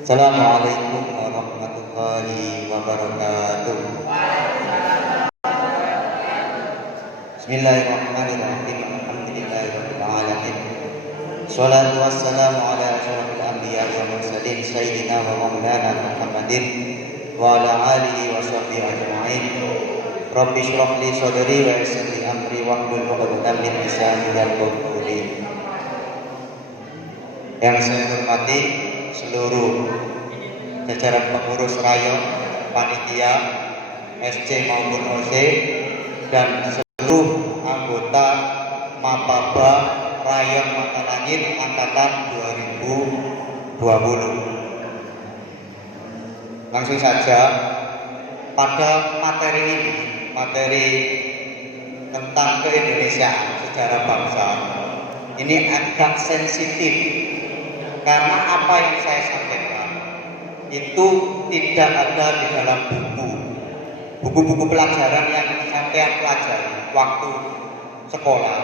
Assalamualaikum warahmatullahi wabarakatuh. Bismillahirrahmanirrahim. Alhamdulillahirabbil alamin. Shalatu wassalamu ala asyrofil anbiya wal mursalin sayyidina wa maulana Muhammadin wa ala alihi wa sahbihi ajma'in. Rabbi shrah li sadri wa yassir li amri wahlul 'uqdatam min lisani yafqahu qawli. Yang saya hormati seluruh jajaran pengurus rayon, panitia, SC maupun OC, dan seluruh anggota Mapaba Rayon Matalangit angkatan 2020. Langsung saja pada materi ini, materi tentang keindonesiaan sejarah bangsa, ini agak sensitif karena apa yang saya sampaikan itu tidak ada di dalam buku pelajaran yang sampean pelajari waktu sekolah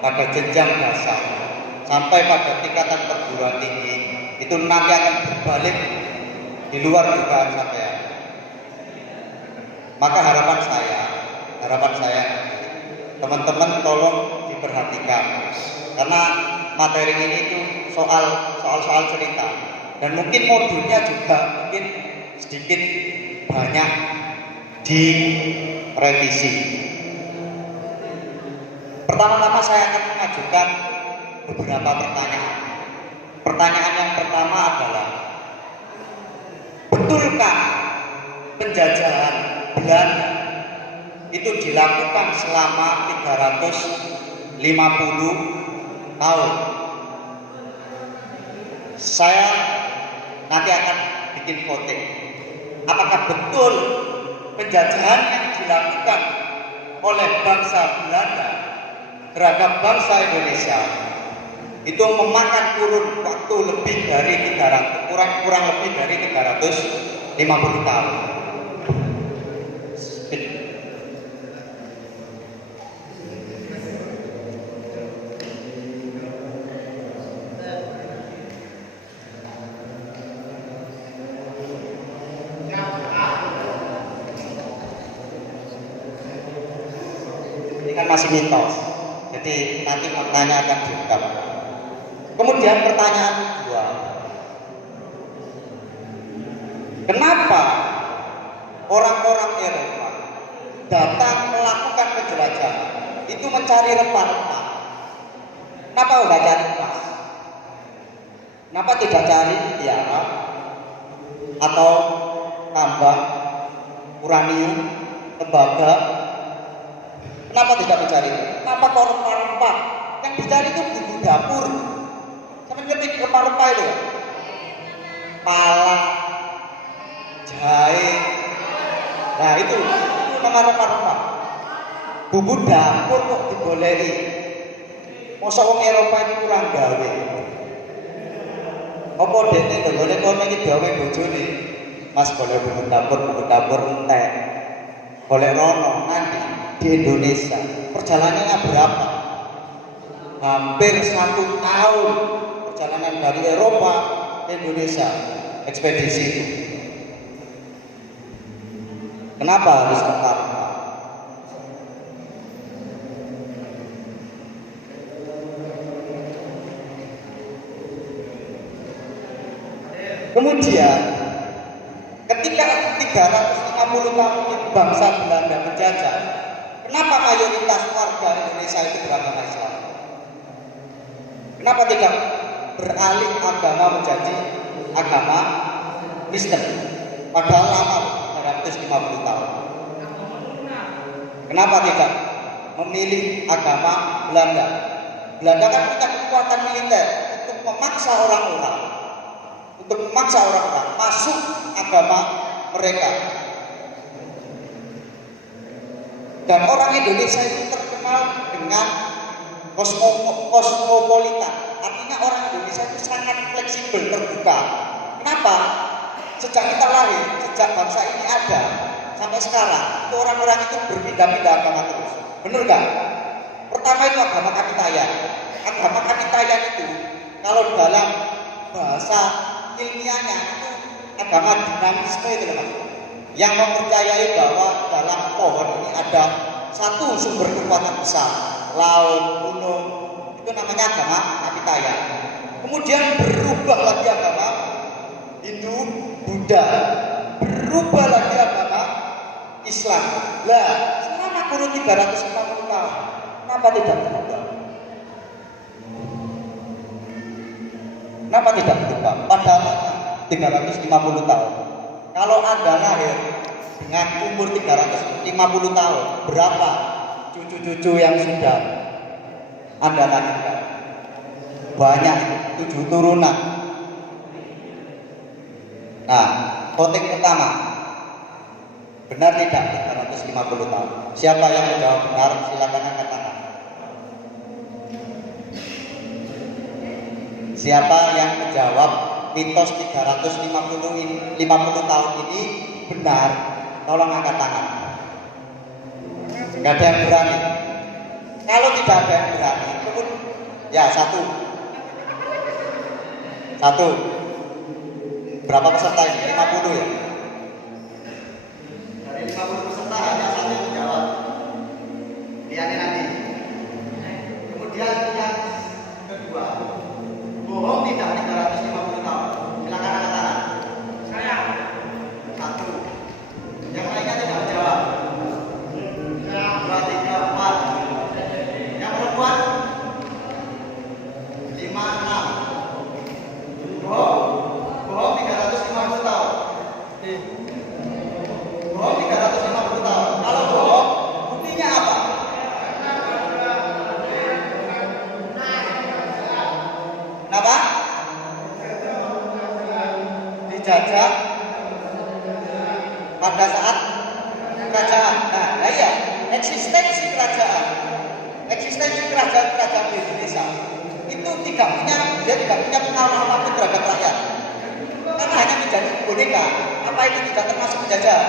pada jenjang dasar sampai pada tingkatan perguruan tinggi. Itu nanti akan berbalik di luar dugaan sampean. Maka harapan saya teman-teman tolong diperhatikan, karena materi ini itu soal cerita, dan mungkin modulnya juga mungkin sedikit banyak direvisi. Pertama-tama saya akan mengajukan beberapa pertanyaan. Pertanyaan yang pertama adalah, betulkah penjajahan Belanda itu dilakukan selama 350 tahun? Saya nanti akan bikin voting. Apakah betul penjajahan yang dilakukan oleh bangsa Belanda terhadap bangsa Indonesia itu memakan kurun waktu lebih dari 300, kurang lebih dari 350 tahun? Kan masih mitos, jadi nanti faktanya akan diungkap. Kemudian pertanyaan kedua, kenapa orang-orang Eropa datang melakukan penjelajahan itu mencari rempah-rempah? Kenapa nggak cari emas? Kenapa tidak cari mutiara atau tambang, uranium, tembaga? Kenapa tidak mencari itu? Kenapa kok rempah-rempah? Yang dicari itu bumbu dapur. Sampai ngerti rempah-rempah itu? Pala, jahe. Nah itu nama rempah-rempah. Bumbu dapur kok dibolehi. Masa wong Eropa itu kurang gawe. Apa dene ndone kono iki gawe bojone? Mas boleh bumbu dapur entek. Boleh rono nanti di Indonesia. Perjalanannya berapa? Hampir 1 tahun perjalanan dari Eropa ke Indonesia, ekspedisi itu. Kenapa harus rempah-rempah? Kemudian ketika 350 tahun bangsa Belanda menjajah, kenapa mayoritas warga Indonesia itu beragama Islam? Kenapa tidak beralih agama menjadi agama Kristen? Padahal lama 350 tahun. Kenapa tidak memilih agama Belanda? Belanda kan punya kekuatan militer untuk memaksa orang-orang masuk agama mereka. Dan orang Indonesia itu terkenal dengan kosmopolitan. Artinya orang Indonesia itu sangat fleksibel, terbuka. Kenapa? Sejak kita lahir, sejak bangsa ini ada sampai sekarang, itu orang-orang itu berpindah-pindah agama terus. Benar nggak? Pertama itu agama Kapitayan. Agama Kapitayan itu kalau dalam bahasa ilmiahnya itu agama dinamisme itu Mas. Yang mempercayai bahwa dalam pohon ini ada satu sumber kekuatan besar, laut, gunung, itu namanya agama Kapitaya. Kemudian berubah lagi agama Hindu, Buddha, berubah lagi agama Islam. Lah, selama kurun 350 tahun, kenapa tidak berubah? Kenapa tidak berubah? Padahal 350 tahun. Kalau Anda lahir dengan umur 350 tahun, berapa cucu-cucu yang sudah Anda lahirkan? Banyak, 7 turunan. Nah, voting pertama, benar tidak 350 tahun? Siapa yang menjawab benar? Silakan angkat tangan. Siapa yang menjawab mitos 350 tahun ini benar? Tolong angkat tangan. Gak ada yang berani. Kalau tidak ada yang berani, ya satu. Berapa peserta ini? 50 ya? Dari 50 peserta hanya satu yang menjawab. Lihatnya nanti. Kemudian yang kedua, bohong tidak 350 tahun. Silakan angkat tangan. Saya. Satu. Yang lainnya tidak menjawab. 2, 3, 4. Yang perempuan 5, 6. Bohong 350 tahun. Bohong 350 tahun. Kalau bohong, buktinya apa? Kenapa? Dijajah pada saat kerajaan. Nah iya, eksistensi kerajaan di Indonesia itu dia tidak punya pengaruh apapun terhadap rakyat, karena hanya menjadi boneka. Apa itu tidak termasuk penjajahan?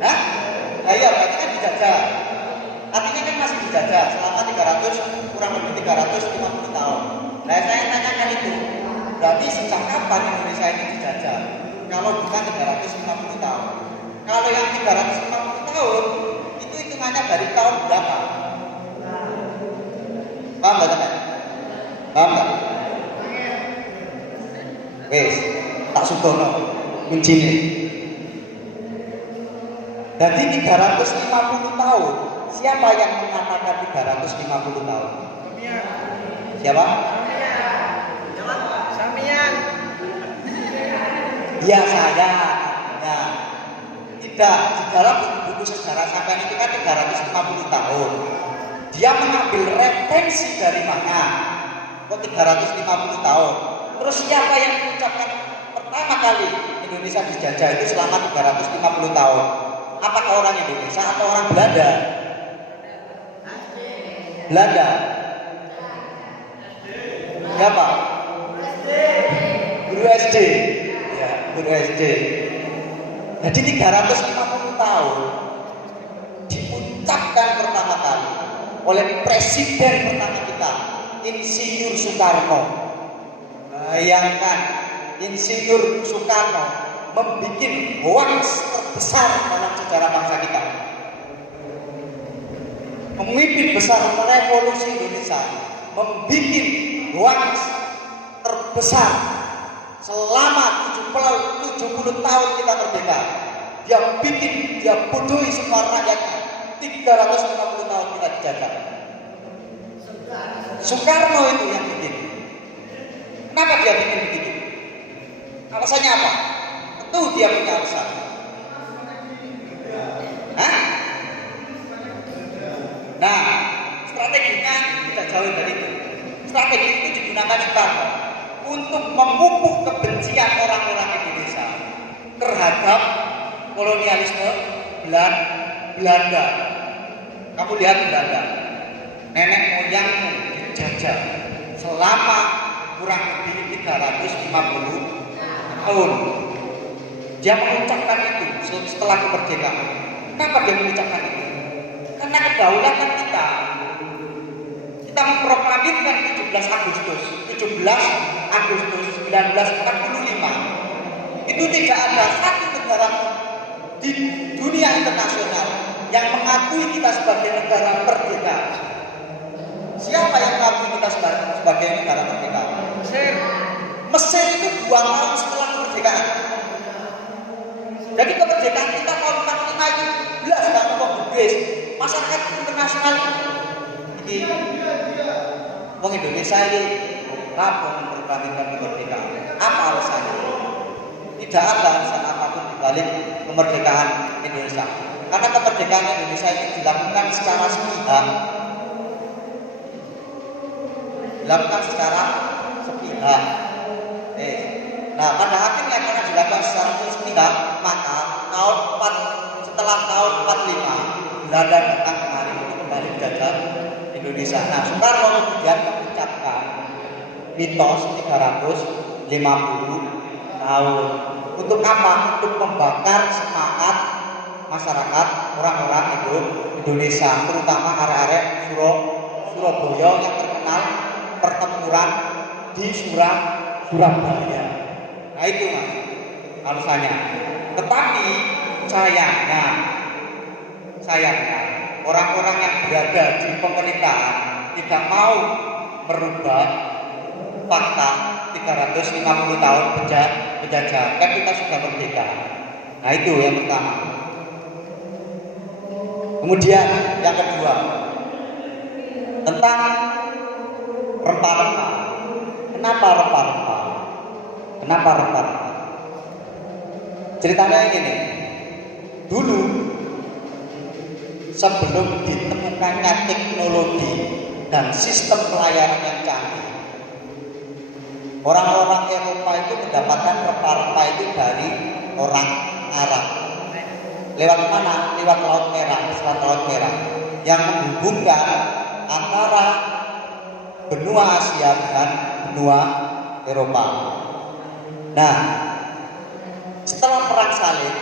Nah iya, berarti kan dijajah. Artinya kan masih dijajah selama kurang lebih 350 tahun. Nah saya tanyakan itu, berarti sejak kapan Indonesia ini dijajah? Kalau bukan 350 tahun. Kalau yang 350 tahun itu hitungannya dari tahun berapa? Paham gak teman? Paham gak? Wes, tak sudono kuncinya. Jadi 350 tahun. Siapa yang mengatakan 350 tahun? Siapa? Samian. Ya saya. Nah, tidak, di dalam buku sejarah sampean itu kan 350 tahun. Dia mengambil referensi dari mana? Kok 350 tahun? Terus siapa yang mengucapkan pertama kali Indonesia dijajah itu selama 350 tahun? Apakah orang Indonesia atau orang Belanda? Belanda. Siapa? Guru SD. Ya, guru SD. Jadi 350 tahun diucapkan pertama kali oleh presiden pertama kita, Insinyur Soekarno. Bayangkan, Insinyur Soekarno membuat hoax terbesar dalam sejarah bangsa kita. Pemimpin besar revolusi Indonesia membuat hoax terbesar selama 70 tahun kita merdeka. Dia bodohi semua rakyatnya. 350 tahun kita dijajah. Soekarno itu yang bikin. Kenapa dia bikin begitu? Alasannya apa? Tentu dia punya alasan. Hah? Nah, strateginya tidak jauh dari itu. Strategi itu digunakan Soekarno untuk memupuk kebencian orang-orang Indonesia terhadap kolonialisme Belanda. Kamu lihat Belanda, nenek moyangmu dijajah selama kurang lebih 350 tahun. Dia mengucapkan itu setelah kemerdekaan. Kenapa dia mengucapkan itu? Karena kedaulatan kita memproklamirkan 17 Agustus 17 Agustus 1945 itu tidak ada satu negara di dunia internasional yang mengakui kita sebagai negara merdeka. Siapa yang mengakui kita sebagai negara merdeka? Mesir. Mesir itu 2 tahun setelah kemerdekaan. Jadi kemerdekaan kita tahun 45 itu belas dan membebas masyarakat internasional. Jadi orang Indonesia ini rapuh mempertahankan kemerdekaan. Apa alasannya? Tidak ada alasan apapun dibalik kemerdekaan Indonesia. Karena kemerdekaan Indonesia itu dilakukan secara sepihak. Nah, pada akhirnya karena dilakukan secara sepihak, maka setelah tahun 45 Belanda datang kemari untuk kembali menjajah Indonesia. Nah, Soekarno kemudian mengucapkan mitos 350 tahun. Untuk apa? Untuk membakar semangat masyarakat orang-orang Indonesia, terutama arek-arek Surabaya yang terkenal pertempuran di Surabaya. Nah itu mas alasannya. Tetapi sayangnya orang-orang yang berada di pemerintahan tidak mau merubah fakta 350 tahun penjajah. Kan kita sudah merdeka. Nah itu yang pertama. Kemudian yang kedua tentang rempah-rempah. Kenapa rempah-rempah? Ceritanya gini. Dulu sebelum ditemukannya teknologi dan sistem pelayanan yang canggih, orang-orang Eropa itu mendapatkan rempah-rempah itu dari orang Arab. Lewat mana? Lewat Laut Merah, Selat Laut Merah, yang menghubungkan antara benua Asia dengan benua Eropa. Nah, setelah perang salib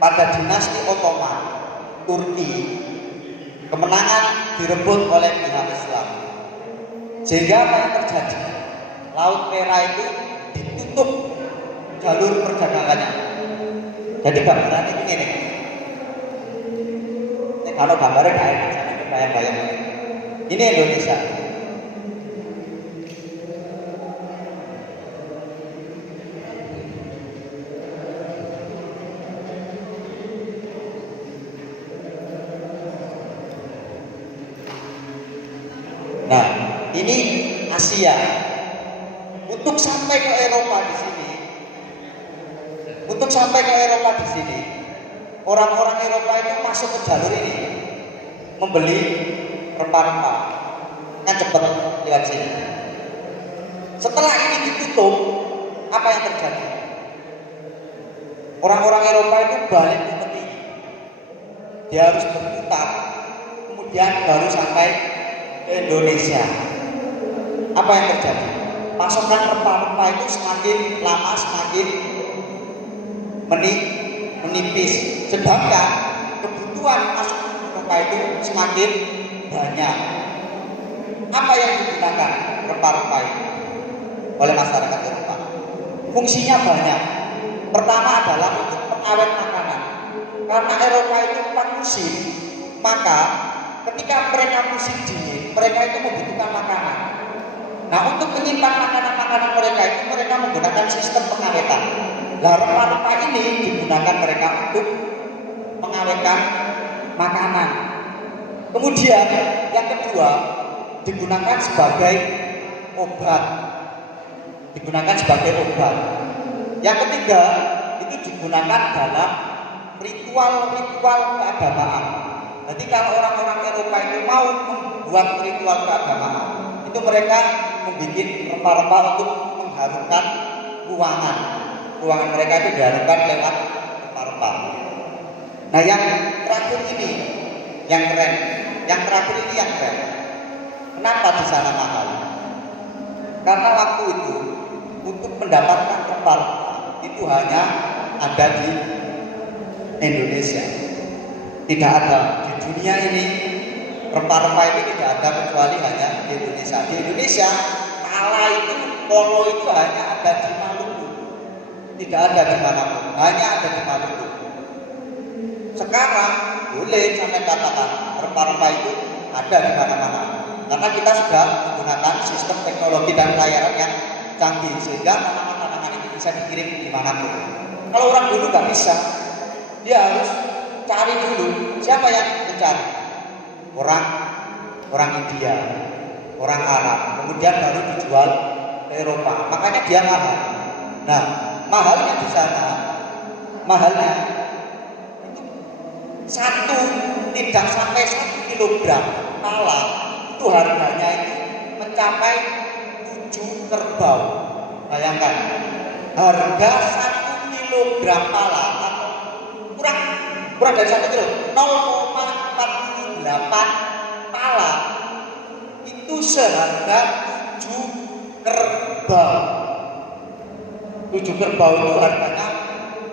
pada dinasti Ottoman, Turki, kemenangan direbut oleh pihak Islam. Sehingga apa yang terjadi? Laut Merah itu ditutup jalur perdagangannya. Jadi gambaran itu gini. Kalau gambarnya kayak misalnya bayang-bayang. Ini Indonesia. Nah, ini Asia. Untuk sampai ke Eropa di sini, orang-orang Eropa itu masuk ke jalur ini, membeli rempah-rempah, kan cepat lewat sini. Setelah ini ditutup, apa yang terjadi? Orang-orang Eropa itu balik ke tepi, dia harus berputar, kemudian baru sampai ke Indonesia. Apa yang terjadi? Pasokan rempah-rempah itu semakin lama semakin menipis, sedangkan kebutuhan masuk rempah itu semakin banyak. Apa yang digunakan rempah-rempah itu oleh masyarakat Eropa? Fungsinya banyak. Pertama adalah untuk pengawet makanan. Karena Eropa itu 4 musim, maka ketika mereka musim dingin, mereka itu membutuhkan makanan. Nah, untuk menyimpan makanan-makanan mereka itu mereka menggunakan sistem pengawetan. Nah, rempah-rempah ini digunakan mereka untuk mengawetkan makanan. Kemudian yang kedua digunakan sebagai obat. Yang ketiga itu digunakan dalam ritual-ritual keagamaan. Jadi kalau orang-orang Eropa itu mau membuat ritual keagamaan, itu mereka membuat rempah-rempah untuk mengharumkan ruangan. Ruangan mereka itu diharumkan lewat rempah-rempah. Nah, yang terakhir ini yang keren. Kenapa di sana mahal? Karena waktu itu untuk mendapatkan rempah-rempah itu hanya ada di Indonesia. Tidak ada di dunia ini. Rempah-rempah ini tidak ada kecuali hanya di Indonesia. Di Indonesia pala itu, polo itu hanya ada di Maluku, tidak ada di manapun, hanya ada di Maluku. Sekarang boleh sampai katakan rempah-rempah itu ada di mana-mana, karena kita sudah menggunakan sistem teknologi dan pelayaran yang canggih sehingga tanaman-tanaman itu bisa dikirim di manapun. Kalau orang dulu nggak bisa, dia harus cari dulu. Siapa yang mencari? Orang India, orang Arab, kemudian baru dijual ke Eropa. Makanya dia mahal. Nah, mahalnya di sana, mahalnya itu tidak sampai 1 kilogram pala itu harganya itu mencapai 7 kerbau. Bayangkan, harga 1 kilogram pala atau kurang dari 1 kilo, 0,48 pala itu seharga 7 kerbau. 7 kerbau itu harganya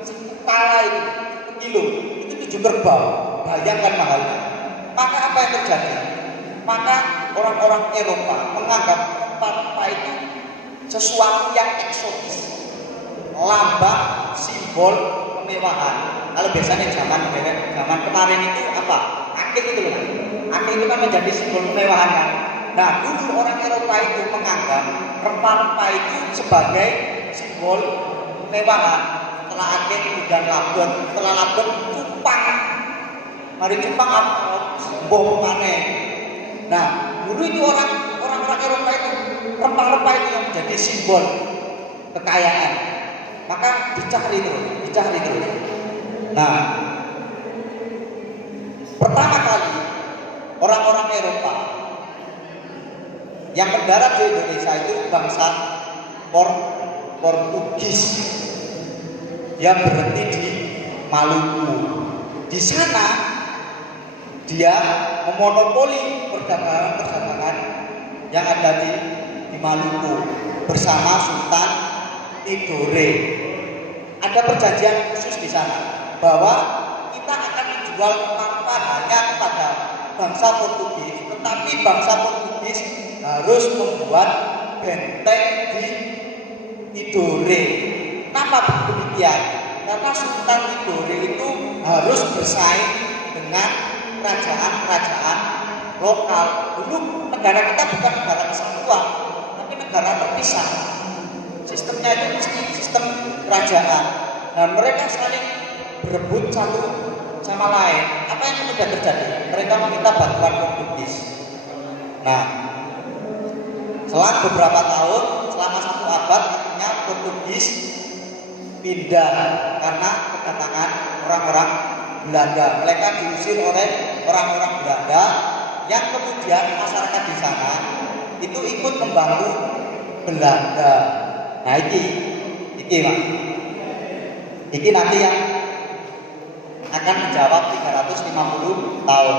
1 pala itu 1 kilo, itu 7 kerbau. Bayangkan mahalnya. Maka apa yang terjadi? Maka orang-orang Eropa menganggap rempah itu sesuatu yang eksotis, lambang simbol kemewahan. Kalau biasanya zaman kemarin itu apa? Akik itu kan. Akik itu kan menjadi simbol kemewahan kan. Nah, dulu orang Eropa itu menganggap rempah-rempah itu sebagai simbol kemewahan. Setelah akik kemudian labon, setelah labon cupang. Mari cupang apa? Bom panen. Nah, dulu itu orang-orang Eropa itu rempah-rempah itu yang menjadi simbol kekayaan. Maka dicari terus. Nah, pertama kali orang-orang Eropa yang mendarat di Indonesia itu bangsa Portugis yang berhenti di Maluku. Di sana dia memonopoli perdagangan yang ada di Maluku bersama Sultan Tidore. Ada perjanjian khusus di sana bahwa kita akan menjual rempah hanya kepada bangsa Portugis, tetapi bangsa Portugis harus membuat benteng di Tidore. Kenapa demikian? Karena Sultan Tidore itu harus bersaing dengan kerajaan-kerajaan lokal. Dulu negara kita bukan negara kesatuan, tapi negara terpisah. Sistemnya itu sistem kerajaan, dan mereka saling berebut satu sama lain. Apa yang kemudian terjadi? Mereka meminta bantuan Portugis. Nah, selang beberapa tahun, selama 1 abad, akhirnya Portugis pindah karena kedatangan orang-orang Belanda. Mereka diusir oleh orang-orang Belanda yang kemudian masyarakat di sana itu ikut membantu Belanda. Nah, iki Pak. Iki nanti yang akan menjawab 350 tahun.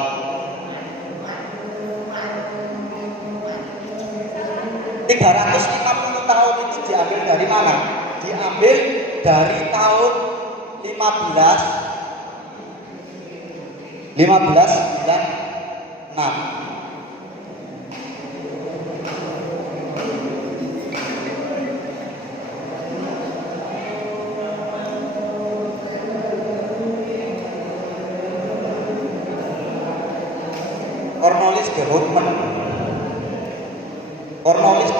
350 tahun itu diambil dari mana? Diambil dari tahun 1596. Cornelis de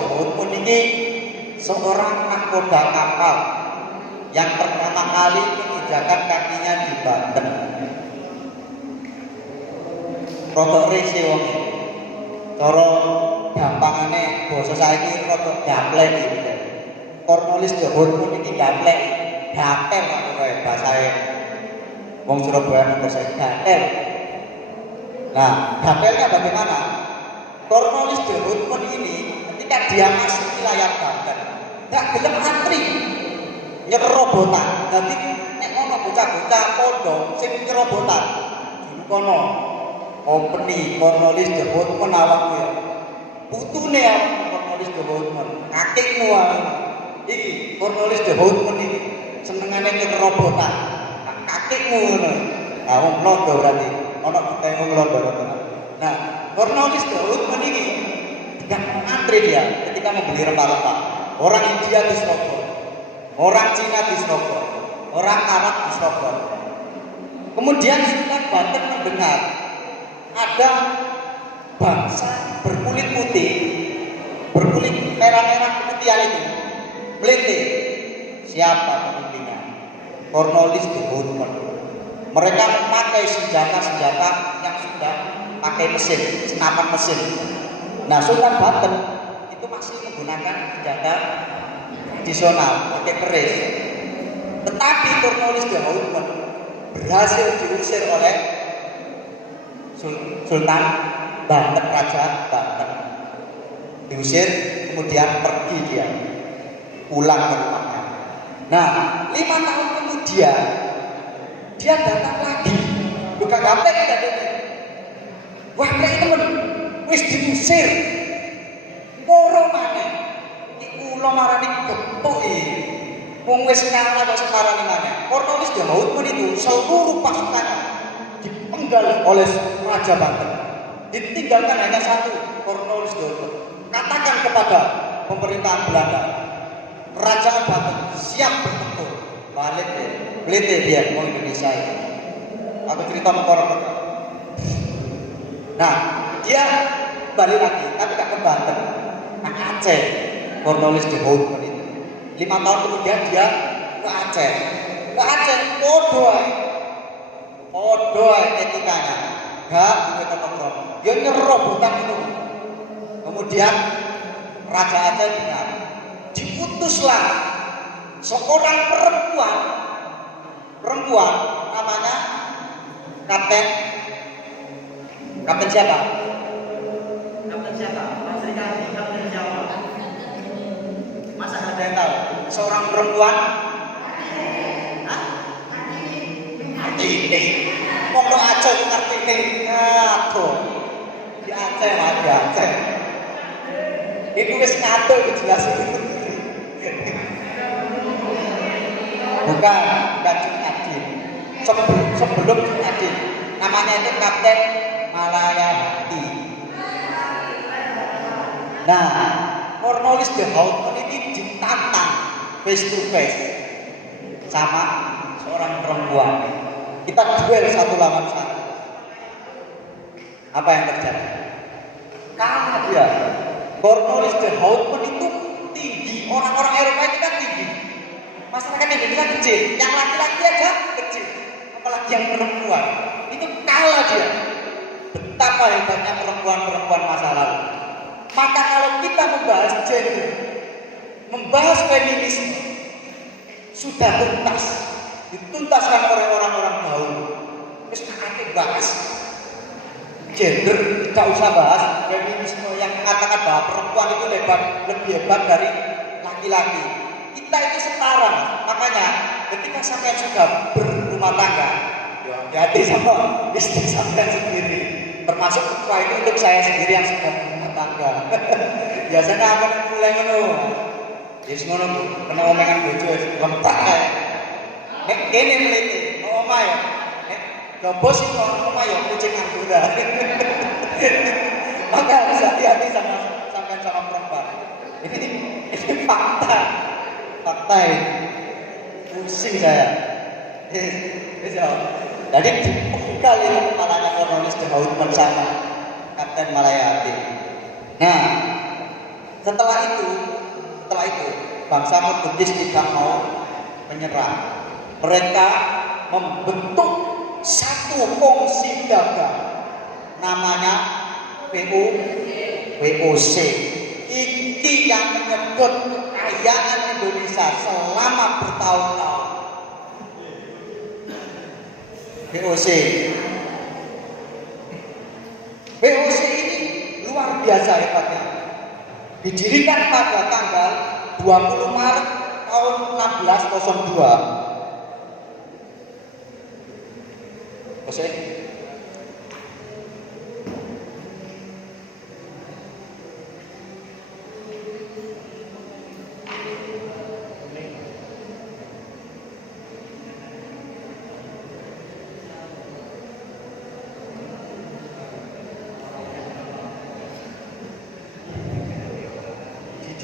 Houtman ini seorang nahkoda kapal yang pertama kali menginjakan kakinya di Banten. Rodok rese wong iki. Cara gampangane basa saiki rodok gaplek iki. Cornelis de Houtman iki gaplek, gatel kok basae. Wong Surabaya bahasa gatel. Nah, gatelnya bagaimana? Cornelis de Houtman ini ketika dia masuk wilayah Banten, nggak gelem antri, nyerobotan. Jadi nek ono bocah-bocah pondok sing nyerobotan, dulu kono company Cornelis de Houtman awakmu ya. Putune ya Cornelis de Houtman, kakekmu iki Cornelis de Houtman iki senengane nyerobotan. Kakekmu ngono. Nah, wong londo berarti ono kuteng wong londo. Nah, Cornelis de Houtman ini nggak antri dia ketika membeli rempah-rempah. Orang India diserobot, orang Cina diserobot, orang Arab diserobot. Kemudian Sultan Banten mendengar ada bangsa berkulit putih, berkulit merah-merah keputihan itu melintir. Siapa pemimpinnya? Cornwallis de Houtman. Mereka memakai senjata-senjata yang sudah pakai mesin, senapan mesin. Nah, Sultan Banten itu masih menggunakan senjata tradisional, pakai keris. Tetapi Cornwallis de Houtman berhasil diusir oleh Sultan Banten, Raja Banten. Diusir, kemudian pergi dia, pulang ke rumahnya. Nah, 5 tahun kemudian dia datang lagi, bukan gampang tadi. Wah, kayak temen, wis diusir, moro mana? Iku lo marani kepoki, wong wis kalah kok sekarang mana? Cornwallis de Houtman itu seluruh pasukannya dipenggal oleh Raja Banten. Ditinggalkan hanya satu, Cornwallis de Houtman. Katakan kepada pemerintahan Belanda, Kerajaan Banten siap bertempur. Balik deh, belite dia mau Indonesia ini. Aku cerita mengkorok. Nah, dia balik lagi, tapi gak ke Banten, ke Aceh. Cornwallis de Houtman itu 5 tahun kemudian dia ke Aceh. Ke Aceh, podoy etikanya. Gak itu ketemu. Dia nyerobotan itu. Kemudian Raja Aceh dengar, diputuslah seorang perempuan namanya Kapten siapa? Kapten siapa? Kapten siapa? Masa ada yang tahu? Seorang perempuan? Kartini. Monggo Aceh Kartini. Ngatur. Di Aceh lah, di Aceh. Itu wis ngatur dijelasin. Bukan Cunadin. Sebelum Cunadin, namanya itu Kapten Malayahati. Nah, Cornwallis de Houtman ini ditantang face to face sama seorang perempuan. Kita duel 1 lawan 1. Apa yang terjadi? Kalah dia. Cornwallis de Houtman itu tinggi, orang-orang Eropa itu kan tinggi. Masyarakat Indonesia kecil, yang laki-laki aja kecil, apalagi yang perempuan. Itu kalah dia. Betapa hebatnya perempuan-perempuan masa lalu. Maka kalau kita membahas gender, membahas feminisme, sudah tuntas, dituntaskan oleh orang-orang dahulu. Terus kita bahas gender, tidak usah bahas feminisme yang mengatakan bahwa perempuan itu lebih hebat dari laki-laki. Kita itu setara, makanya ketika sampai sudah berumah tangga, hati-hati sama istri sampai sendiri. Termasuk ketua itu untuk saya sendiri yang sudah berumah tangga. Biasanya akan mulai ngono. Yes ngono, kena omongan bojo lempar kae. Nek kene mlete, omah ya. Nek bos itu omah ya kucing anggora. Maka harus hati-hati sama perempuan. Ini fakta ini. Pusing saya. Jadi dipenggal itu kepalanya Cornwallis de Houtman sama Kapten Malayahati. Nah, setelah itu bangsa Portugis tidak mau menyerah. Mereka membentuk satu kongsi dagang namanya VOC. Ini yang menyebut kekayaan Indonesia selama bertahun-tahun. VOC ini luar biasa hebatnya. Didirikan pada tanggal 20 Maret tahun 1602. VOC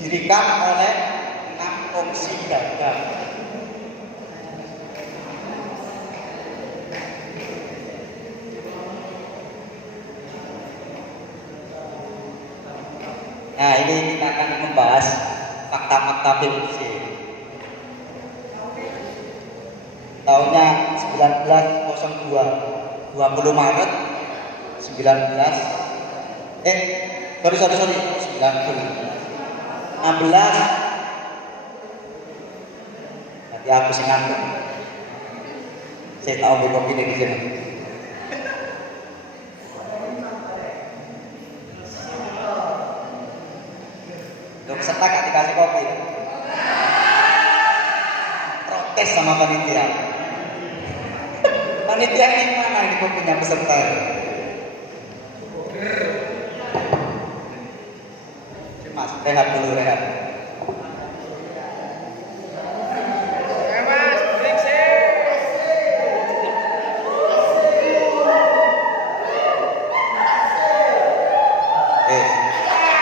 direkam oleh 6 opsi gagal. Nah, ini kita akan membahas fakta-fakta PUC. Tahunnya 1902, 20 Maret 19 sorry 90 16. Nanti aku sih ngantuk. Saya tahu kopi di sini. Untuk peserta gak dikasih kopi. Protes sama panitia. Panitia ini mana ini kopinya peserta? Mas, rehat dulu, rehat.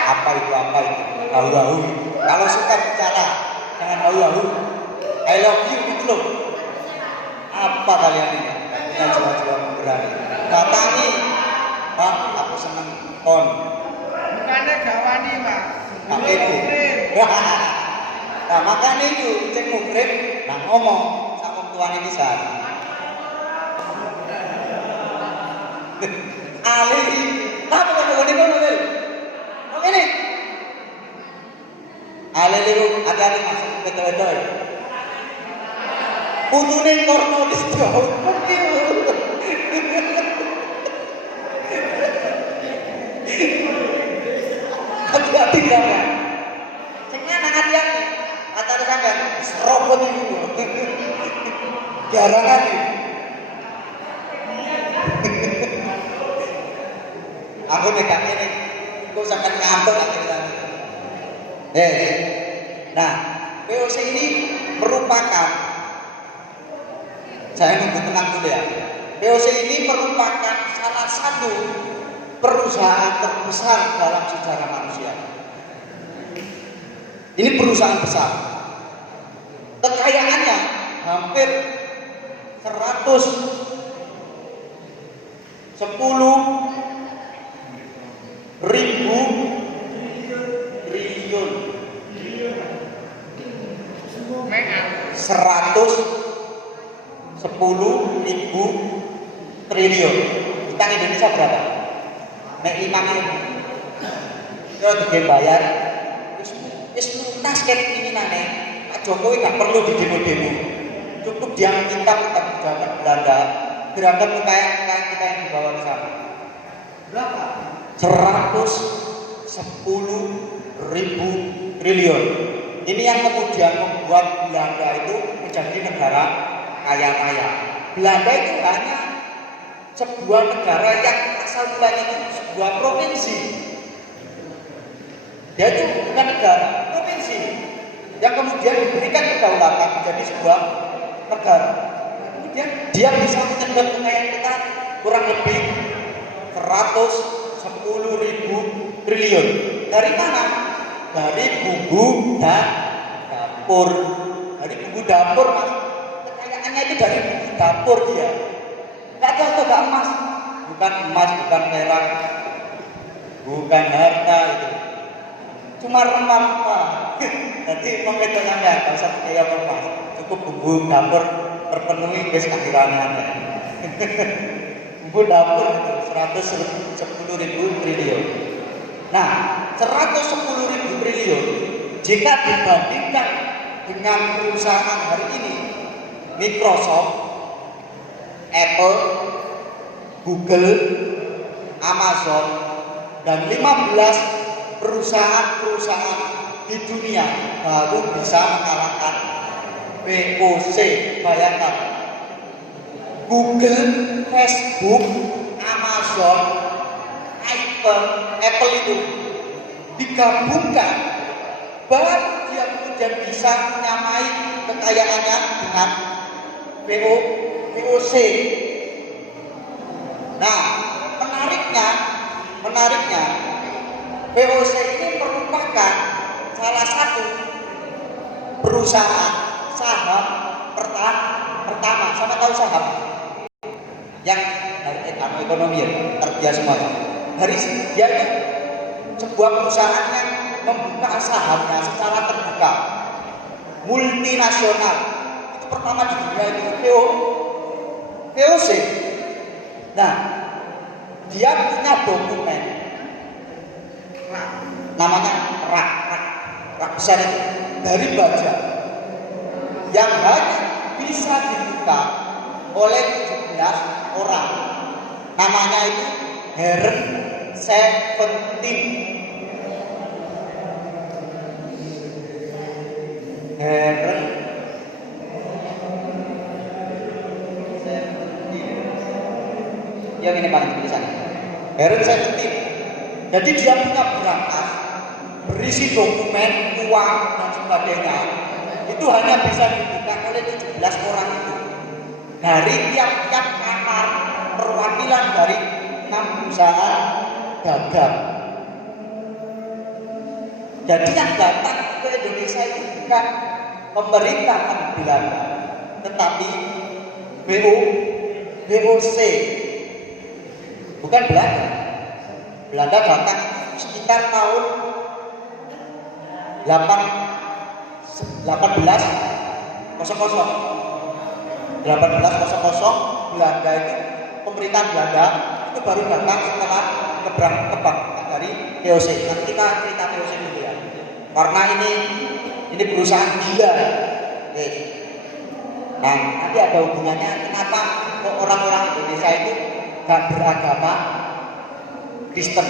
Apa itu? Hahu-hahu. Kalau suka bicara, jangan hahu-hahu. I love you gitu loh. Apa kalian ini? Punya jiwa-jiwa berani. Datangi, Pak, aku seneng kon. Bukannya gawani, Pak. Pak itu. Nah, makanya itu cek mukrib, nah ngomong sama tuane pisan. Ali, apa kau ini? Ini. Ale liru hati-hati masuk betul-betul. Putune korno wis jauh. Hati-hati ya. Sing nang hati-hati. Atare sampean serobot iki. Garangan iki. Aku nek ngene kok sampean ngantuk lagi. Nah, POC ini merupakan, saya nunggu tenang dulu ya. POC ini merupakan salah satu perusahaan terbesar dalam sejarah manusia. Ini perusahaan besar. Kekayaannya hampir 110.000 triliun. 110.000 triliun. Utang Indonesia berapa? Nek 5 triliun. Kalau dibayar, wis lunas kan pimpinane. Pak Jokowi gak perlu di demo-demo. Cukup dia minta pertanggungjawaban Belanda. Berangkat kekayaan kita yang dibawa ke sana. Berapa? 110.000 triliun. Ini yang kemudian membuat Belanda itu menjadi negara kaya-kaya. Belanda itu hanya sebuah negara yang asal mulanya itu sebuah provinsi. Dia itu bukan negara, provinsi yang kemudian diberikan kedaulatan menjadi sebuah negara. Kemudian dia bisa menyedot kekayaan kita kurang lebih 110.000 triliun. Dari mana? Dari bumbu dan dapur. Dari bumbu dapur, Mas. Kekayaannya itu dari bumbu dapur dia. Gak tahu gak emas. Bukan emas, bukan perak, bukan harta itu. Cuma rempah-rempah. Jadi penghitungan ya, gak usah kayak emas. Cukup bumbu dapur terpenuhi bes akhirannya. Bumbu dapur 110.000 triliun. Nah, 110.000 triliun jika dibandingkan dengan perusahaan hari ini, Microsoft, Apple, Google, Amazon, dan 15 perusahaan-perusahaan di dunia baru bisa mengalahkan POC. Bayangkan, Google, Facebook, Amazon, Apple itu digabungkan, baru dia kemudian bisa menyamai kekayaannya dengan POC. Nah, menariknya POC ini merupakan salah satu perusahaan saham pertama, sama tahu saham yang ekonomi ya, kerja semuanya. Dari dia itu sebuah perusahaan yang membuka sahamnya secara terbuka, multinasional. Itu pertama di dunia itu VOC. Nah, dia punya dokumen namanya rak besar itu dari baja yang hanya bisa dibuka oleh 17 orang. Namanya itu Heeren 17. Heeren 17. Yang ini paling tulisannya. Heeren 17. Jadi dia punya berangkas berisi dokumen, uang dan sebagainya. Itu hanya bisa dibuka oleh 17 orang itu. Dari tiap-tiap kamar perwakilan dari 6 perusahaan dagang. Jadi yang datang ke Indonesia itu bukan pemerintah Belanda, tetapi VOC. Bukan Belanda. Belanda datang sekitar tahun 1800 Belanda itu, pemerintahan Belanda itu baru datang setelah keberangkatan dari VOC. Nanti kita cerita VOC dulu ya, karena ini perusahaan gila. Nah, nanti ada hubungannya kenapa kok orang-orang Indonesia itu gak beragama Kristen.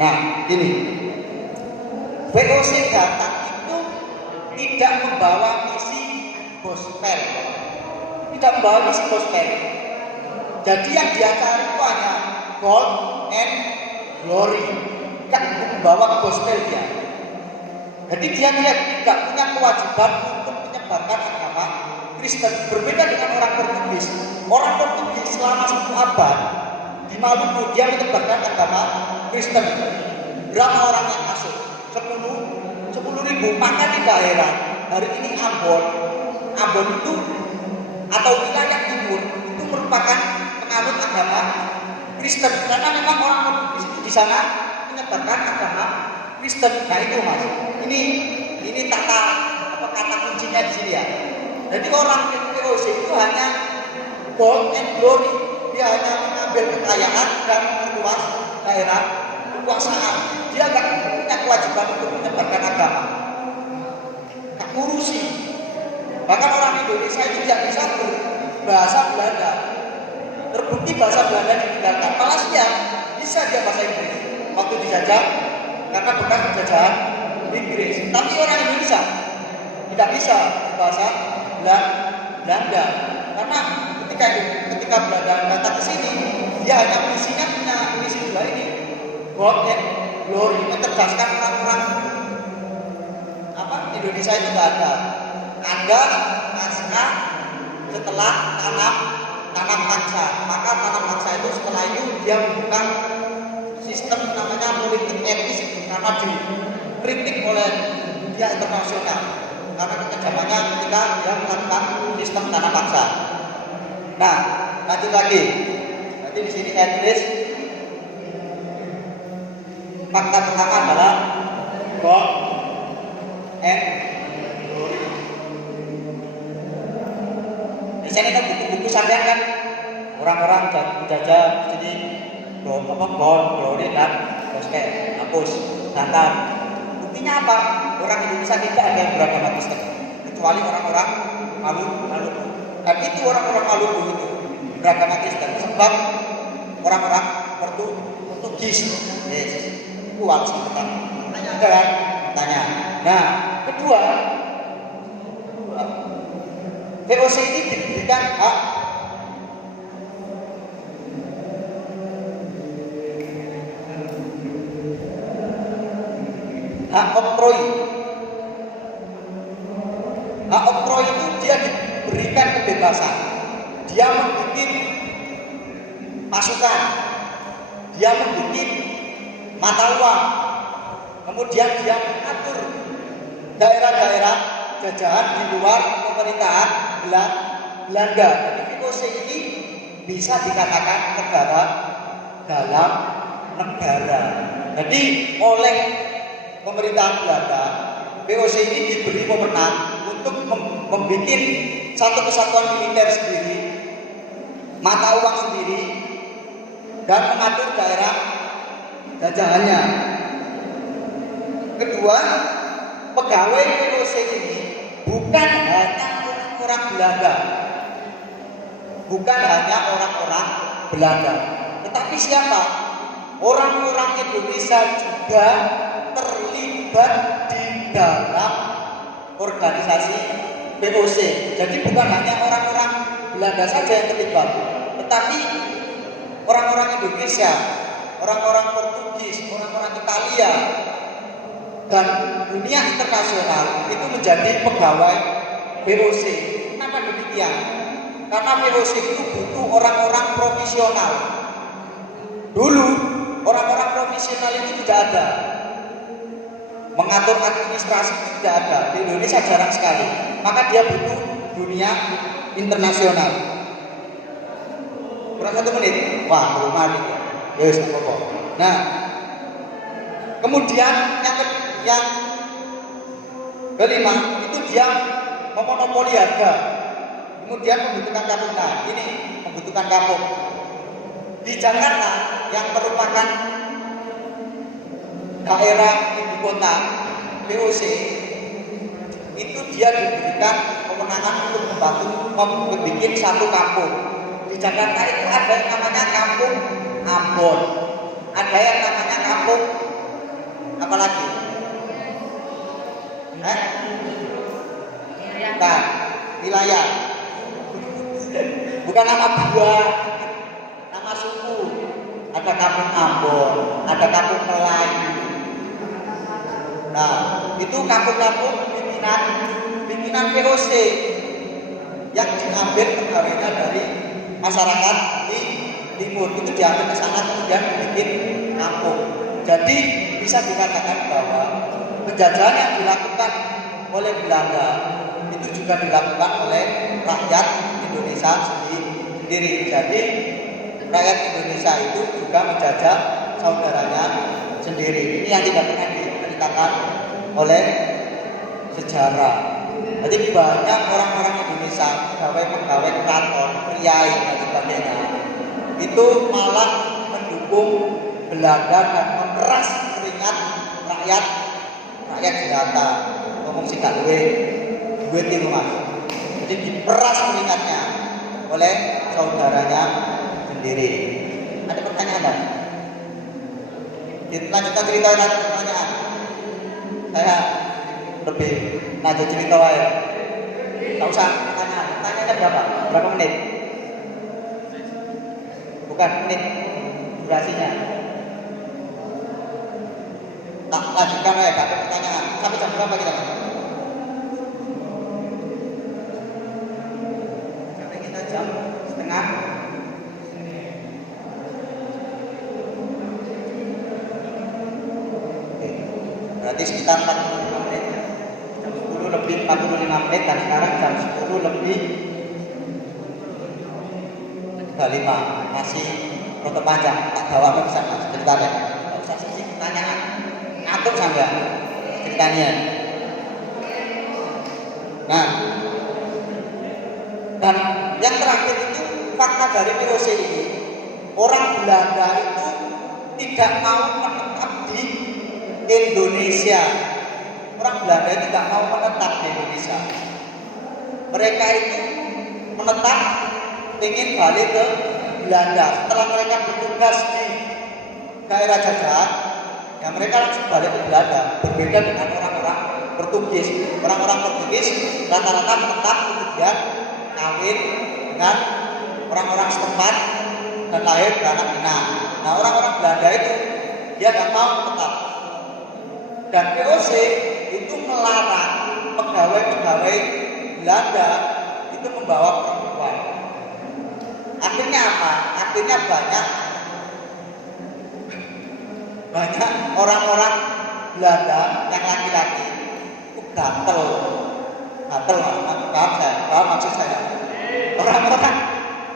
Nah, ini VOC datang itu tidak membawa misi gospel. Jadi yang dia cari itu hanya gold and glory, tidak membawa gospel dia. Jadi dia tidak punya kewajiban untuk menyebarkan agama Kristen. Berbeda dengan orang Portugis. Orang Portugis selama 1 abad di Maluku dia menyebarkan agama Kristen. Berapa orang yang masuk? 10.000. Maka tidak heran hari ini Ambon itu atau wilayah timur itu merupakan penganut agama Kristen, karena memang orang Portugis di sana menyebarkan agama Kristen. Nah itu mas, ini kata kuncinya di sini ya. Jadi orang VOC itu hanya gold and glory, dia hanya mengambil kekayaan dan memperluas daerah kekuasaan. Dia nggak punya kewajiban untuk menyebarkan agama, nggak ngurusi. Bahkan orang Indonesia itu tidak bisa berbahasa Belanda. Terbukti bahasa Belanda ditinggalkan. Malaysia bisa dia bahasa Inggris waktu dijajah karena bekas penjajahan Inggris. Tapi orang Indonesia tidak bisa berbahasa Belanda karena ketika Belanda datang ke sini, dia hanya punya misi dua ini, God and Glory, mencerdaskan orang-orang Indonesia itu tidak ada. Ada naskah setelah tanam mangsa. Maka tanam mangsa itu setelah itu dia membuka sistem namanya politik etis karena dikritik oleh dunia internasional karena kekejamannya ketika dia melakukan sistem tanam mangsa. Nah, lanjut lagi. Nanti di sini saya tulis fakta pertama adalah God and Glory. Di sini kan buku-buku sadar kan orang-orang jajah jadi God, Glory dan gospel, hapus, datar. Buktinya apa? Orang Indonesia tidak ada yang beragama Kristen kecuali orang-orang Maluku. Dan itu orang-orang Maluku itu beragama Kristen sebab orang-orang Portugis. Kuat sebentar. Tanya. Nah, kedua, VOC ini diberikan hak oktroi. Hak oktroi itu dia diberikan kebebasan. Dia membuat pasukan, dia membuat mata uang, kemudian dia mengatur daerah-daerah jajahan di luar pemerintahan Belanda. Jadi VOC ini bisa dikatakan negara dalam negara. Jadi oleh pemerintahan Belanda, VOC ini diberi wewenang untuk membuat satu kesatuan militer sendiri, mata uang sendiri, dan mengatur daerah jajahannya. Kedua, pegawai VOC ini bukan hanya orang Belanda, bukan hanya orang-orang Belanda, tetapi siapa? Orang-orang Indonesia juga terlibat di dalam organisasi VOC. Jadi bukan hanya orang-orang Belanda saja yang terlibat, tetapi orang-orang Indonesia, orang-orang Portugis, orang-orang Italia, dan dunia internasional itu menjadi pegawai VOC. Kenapa demikian? Karena VOC itu butuh orang-orang profesional. Dulu orang-orang profesional itu tidak ada, mengatur administrasi itu tidak ada. Di Indonesia jarang sekali. Maka dia butuh dunia internasional. Kurang 1 menit. Wah, belum mari. Ya wis apa-apa. Nah, kemudian yang kelima itu dia memonopoli harga. Kemudian membutuhkan kapuk. Nah, ini membutuhkan kapuk. Di Jakarta yang merupakan daerah ibu kota VOC itu dia diberikan kewenangan untuk membuat satu kampung. Di Jakarta itu ada yang namanya kampung Ambon, ada yang namanya kampung apa lagi? Nah, wilayah. Bukan nama buah, nama suku. Ada kampung Ambon, ada kampung Melayu. Nah, itu kampung-kampung pimpinan VOC yang diambil pegawainya dari masyarakat di timur, itu diambil ke sana kemudian dibikin kampung. Jadi bisa dikatakan bahwa penjajahan yang dilakukan oleh Belanda itu juga dilakukan oleh rakyat Indonesia sendiri. Jadi rakyat Indonesia itu juga menjajah saudaranya sendiri. Ini yang tidak pernah diceritakan oleh sejarah. Jadi banyak orang-orang Indonesia, pegawai-pegawai keraton, priai dan sebagainya, itu malah mendukung Belanda dan memeras keringat rakyat jelata. Ngomong sih gak duit itu mas. Jadi diperas keringatnya oleh saudaranya sendiri. Ada pertanyaan kan? Lanjutkan cerita lagi pertanyaan. Saya lebih lanjut cerita aja. Gak usah pertanyaan. Pertanyaannya berapa? Berapa menit? Bukan menit durasinya. Tak lanjutkan ya, gak ada pertanyaan. Sampai jam berapa kita? Sampai kita jam setengah. Oke. Berarti sekitar 45 menit. Jam 10 lebih 45 menit dan sekarang jam 10 lebih 35. Masih foto panjang. Tak bawa bisa cerita deh. Gak usah sisi pertanyaan. Ngatur sampai ceritanya. Nah, dan yang terakhir itu fakta dari VOC ini, orang Belanda itu tidak mau menetap di Indonesia. Orang Belanda itu tidak mau menetap di Indonesia. Mereka itu menetap, ingin balik ke Belanda. Setelah mereka bertugas di daerah jajahan, ya mereka langsung balik ke Belanda. Berbeda dengan orang-orang Portugis. Orang-orang Portugis rata-rata menetap kemudian kawin dengan orang-orang setempat dan lahir beranak pinak. Nah, orang-orang Belanda itu dia nggak mau menetap. Dan VOC itu melarang pegawai-pegawai Belanda itu membawa perempuan. Akhirnya apa? Akhirnya banyak orang-orang Belanda yang laki-laki itu gatel, gatel, paham maksud saya.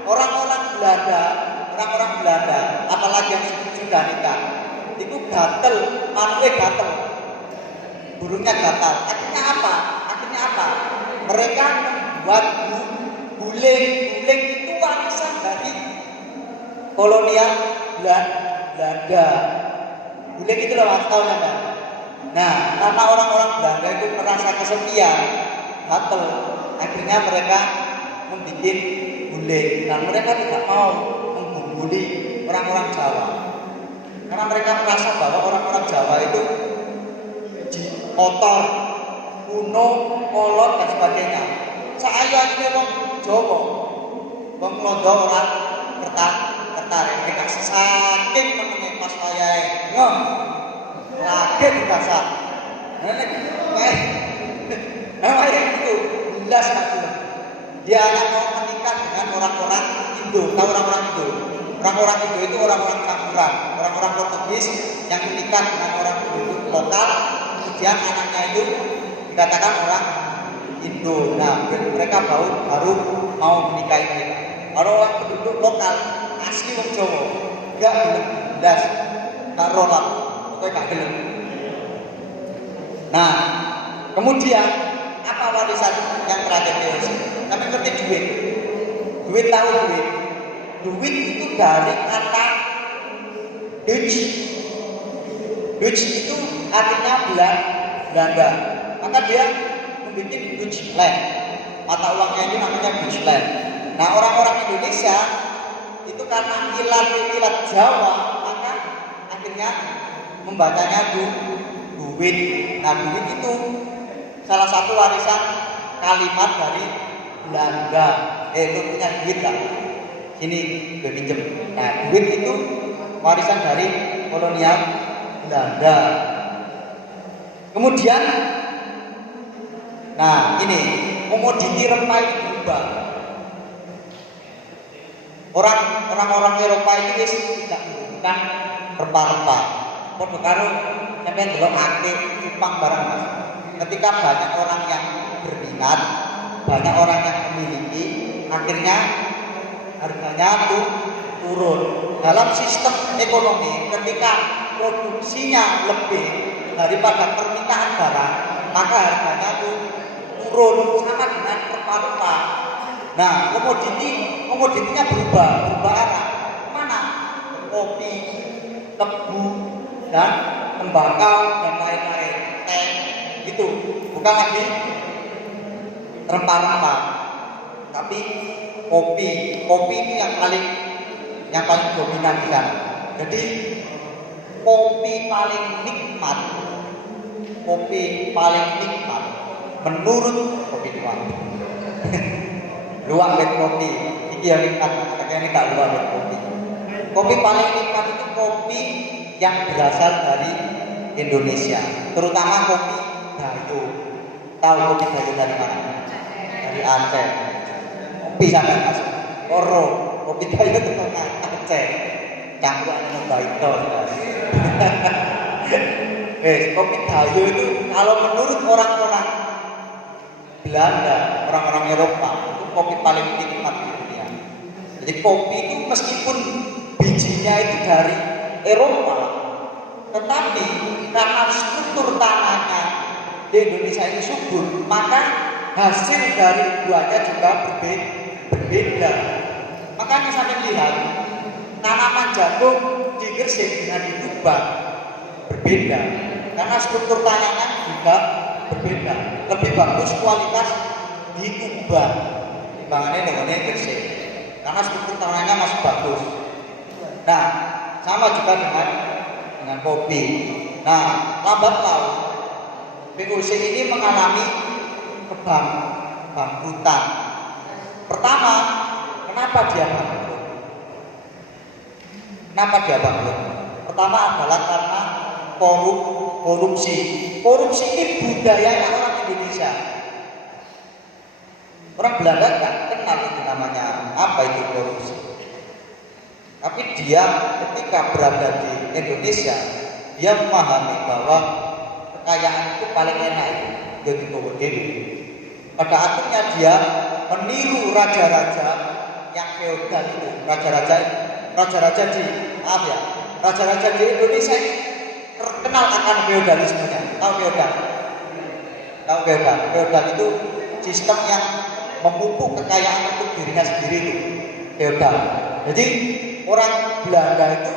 Orang-orang Belanda, apalagi yang sudah nikah, itu gatel, manusia gatel, burungnya gatal. Akhirnya apa? Mereka membuat guling itu warisan dari kolonial Belanda. Guling itu loh, tahu nggak? Nah, karena orang-orang Belanda itu merasa kesepian, gatel, akhirnya mereka membuat guling. Dan mereka tidak mau mengguli orang-orang Jawa, karena mereka merasa bahwa orang-orang Jawa itu kotor, kuno, kolot dan sebagainya. Saya ini wong Jawa, wong Londo orang tertarik. Mereka saking mengenai pas saya ngom lagi dikasar. Namanya itu jelas satu. Dia akan mau menikah dengan orang-orang Indo. Tahu orang-orang Indo? Orang-orang Indo itu orang-orang campuran, orang-orang Portugis yang menikah dengan orang penduduk lokal. Kemudian anaknya itu dikatakan orang Indo. Nah, mereka baru mau menikahi mereka. Kalau orang penduduk lokal asli wong Jawa, enggak gelem blas, enggak rolap, pokoknya enggak gelem. Nah, kemudian apa warisan yang terakhir itu? Kami ngerti duit. Duit tahu duit. Duit itu dari kata Dutch. Dutch itu artinya Belanda. Maka dia membuat Dutchland. Mata uangnya itu namanya Dutchland. Nah, orang-orang Indonesia itu karena ilat Jawa, maka akhirnya membacanya duit. Nah, duit itu salah satu warisan kalimat dari Belanda. Itu punya duit lah. Sini gue pinjem. Nah, duit itu warisan dari kolonial Belanda. Kemudian, nah ini komoditi rempah itu berubah. Orang-orang Eropa itu tidak menggunakan rempah-rempah. Padha karo sampeyan delok ake cupang barang Mas. Ketika banyak orang yang berminat, banyak orang yang memiliki, akhirnya harganya turun. Dalam sistem ekonomi, ketika produksinya lebih daripada permintaan barang, maka harganya turun, sama dengan rempah-rempah. Nah, komoditinya berubah arah. Mana? Kopi, tebu, dan tembakau dan lain-lain. Teh, itu bukan lagi rempah-rempah, tapi kopi itu yang paling dominan di sana. Jadi kopi paling nikmat menurut kopi luang bet kopi iki yang nikmat, ini tak luang bet kopi. Kopi paling nikmat itu kopi yang berasal dari Indonesia, terutama kopi Dayu. Tahu kopi Dayu dari mana? Dari Aceh. Kopi sampai Mas Oro, kopi Dayu itu dari Aceh. Campuran dengan Baito. Kopi Dayu itu kalau menurut orang-orang Belanda, orang-orang Eropa, itu kopi paling nikmat di dunia. Jadi kopi itu meskipun bijinya itu dari Eropa, tetapi karena struktur tanahnya di Indonesia ini subur, maka hasil dari buahnya juga berbeda. Makanya sampai lihat tanaman jagung di Gresik dengan di Tuban berbeda, karena struktur tanahnya juga berbeda. Lebih bagus kualitas di Tuban dibandingkan dengan Gresik, karena struktur tanahnya masih bagus. Nah, sama juga dengan kopi. Nah, lambat laun POC ini mengalami kebangkrutan. Pertama, kenapa dia bangkrut? Pertama adalah karena korupsi. Korupsi ini budayanya orang Indonesia. Orang Belanda nggak kenal itu namanya apa itu korupsi. Tapi dia ketika berada di Indonesia, dia memahami bahwa kekayaan itu paling enak itu jadi Dewi. Pada akhirnya dia meniru raja-raja yang feodal itu, raja-raja di raja-raja di Indonesia ini terkenal akan feodalismenya. Tahu feodal? Tahu feodal? Feodal itu sistem yang memupuk kekayaan untuk dirinya sendiri itu feodal. Jadi orang Belanda itu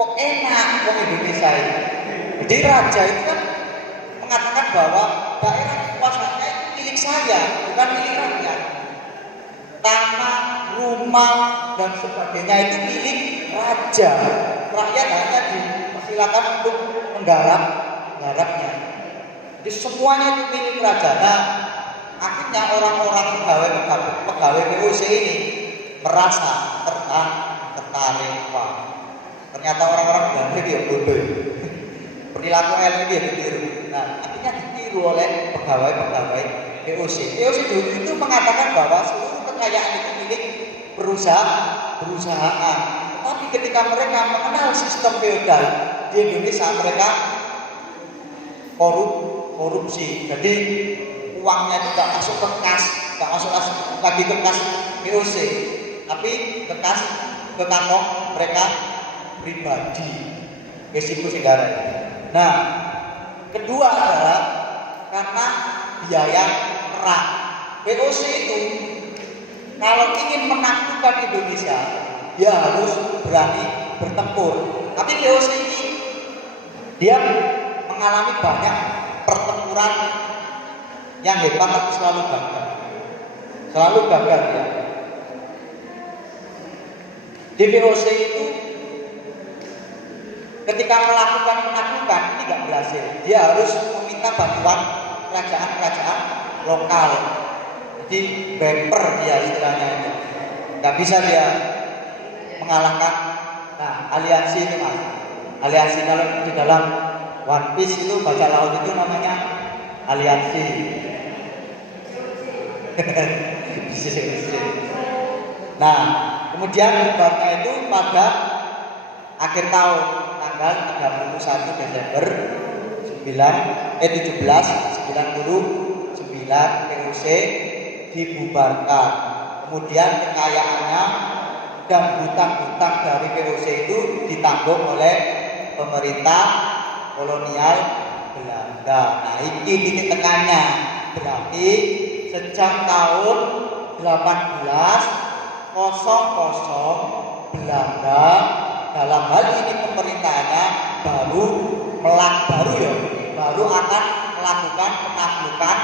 kok enak orang Indonesia ini. Jadi raja itu kan mengatakan bahwa daerah kekuasaannya itu milik saya, bukan milik rakyat. Tanah, rumah dan sebagainya itu milik raja. Rakyat hanya dipersilakan untuk menggarapnya. Jadi semuanya itu milik raja. Nah, akhirnya orang-orang pegawai VOC ini merasa tertarik. Wah, ternyata orang-orang Belanda itu ya bodoh. Perilaku elit dia ditiru. Nah, akhirnya ditiru oleh pegawai VOC. VOC dulu itu mengatakan bahwa seluruh kekayaan itu milik perusahaan. Tapi ketika mereka mengenal sistem feodal di Indonesia, mereka korupsi. Jadi uangnya itu tidak masuk ke kas, tidak masuk lagi ke kas VOC, tapi ke kantong mereka pribadi. Resiko segala. Nah, kedua adalah karena biaya perang. VOC itu kalau ingin menaklukkan Indonesia, dia harus berani bertempur. Tapi VOC ini dia mengalami banyak pertempuran yang hebat tapi selalu gagal ya. Di VOC itu ketika melakukan penaklukan ini nggak berhasil, dia harus meminta bantuan kerajaan lokal. Jadi bemper dia istilahnya itu, nggak bisa dia mengalahkan. Nah, aliansi itu mas, aliansi kalau di dalam One Piece itu bajak laut itu namanya aliansi. Nah, kemudian bubarnya itu pada akhir tahun tanggal 31 Desember 1799 VOC dibubarkan. Kemudian kekayaannya dan hutang-hutang dari VOC itu ditanggung oleh pemerintah kolonial Belanda. Nah, ini titik tekannya. Berarti sejak tahun 1800 Belanda dalam hal ini pemerintahnya baru akan melakukan penaklukan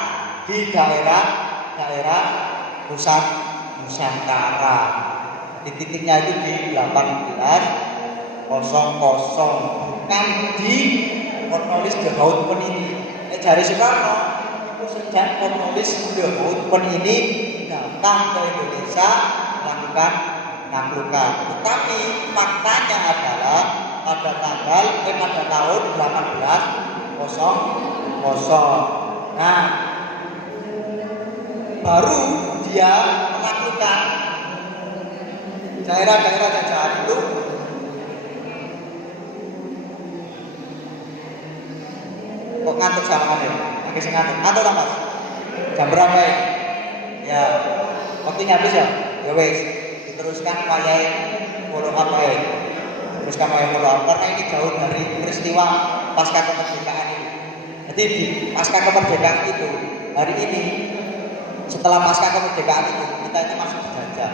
di daerah Nusantara. Di titiknya itu di 1800, bukan di Cornwallis de Houtman ini. Jari Soekarno itu sejak Cornwallis de Houtman ini datang ke Indonesia melakukan penaklukan. Tetapi faktanya adalah pada tahun 1800. Nah, baru dia menaklukkan daerah-daerah jajahan itu. Kok ngantuk sama ya? Lagi ngantuk. Ngantuk lah mas. Jam berapa ya? Ya, waktunya habis ya? Ya wes, diteruskan wayai follow up ya. Teruskan wayai follow up karena ini jauh dari peristiwa pasca kemerdekaan ini. Jadi di pasca kemerdekaan itu hari ini, setelah pasca kemerdekaan itu kita ini masih dijajah,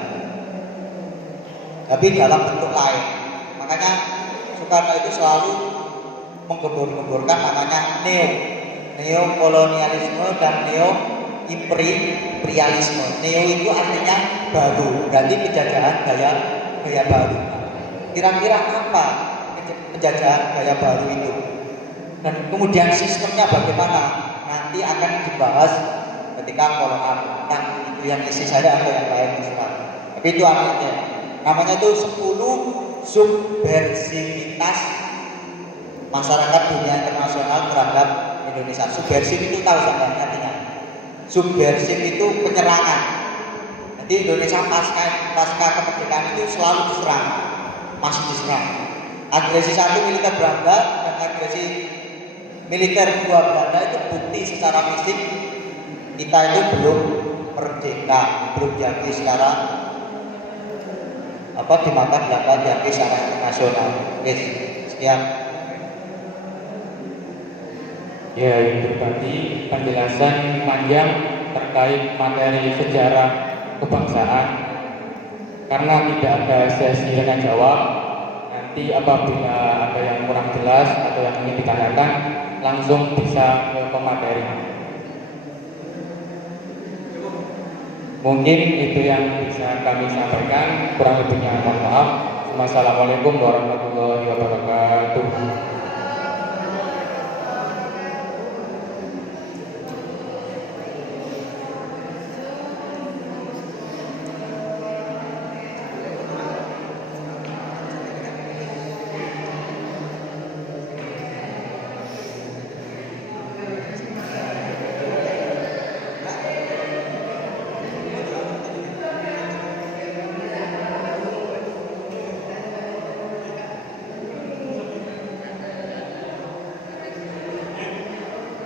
tapi dalam bentuk lain. Makanya Soekarno itu selalu menggembur-gemburkan namanya neokolonialisme dan neo-imperialisme. Neo itu artinya baru, berarti penjajahan gaya baru. Kira-kira apa penjajahan gaya baru itu? Dan kemudian sistemnya bagaimana? Nanti akan dibahas ketika follow up. Nah, itu yang isi saya atau yang lain terserah. Tapi itu artinya namanya itu 10 subversivitas masyarakat dunia internasional terhadap Indonesia. Subversif itu tahu sampai artinya. Subversif itu penyerangan. Jadi Indonesia pasca kemerdekaan itu selalu diserang, masih diserang. Agresi satu militer Belanda dan agresi militer gua Belanda itu bukti secara fisik kita itu belum merdeka, belum diakui secara di mata Belanda, diakui secara internasional. Oke, sekian. Ya, itu tadi penjelasan panjang terkait materi sejarah kebangsaan. Karena tidak ada sesi tanya jawab, nanti apabila ada yang kurang jelas atau yang ingin ditanyakan, langsung bisa ke pemateri. Mungkin itu yang bisa kami sampaikan, kurang lebihnya mohon maaf. Wassalamualaikum warahmatullahi wabarakatuh.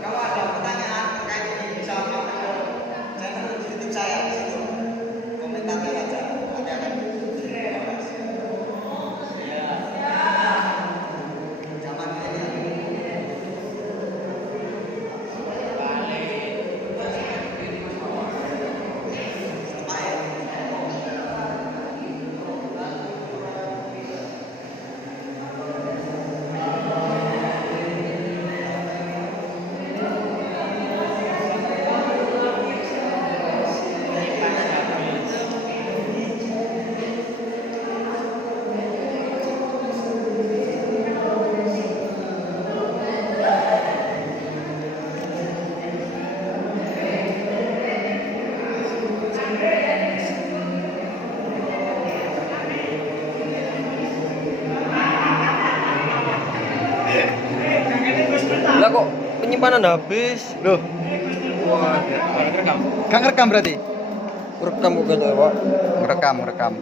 Kalau ada pertanyaan terkait ini bisa langsung channel YouTube saya di situ. Komentarnya aja. Nanti akan dibahas. Zaman ini. Lah kok penyimpanan habis? Loh, Wah, rekam. gak ngerekam berarti? Rekam kok gitu, Pak. Ngerekam.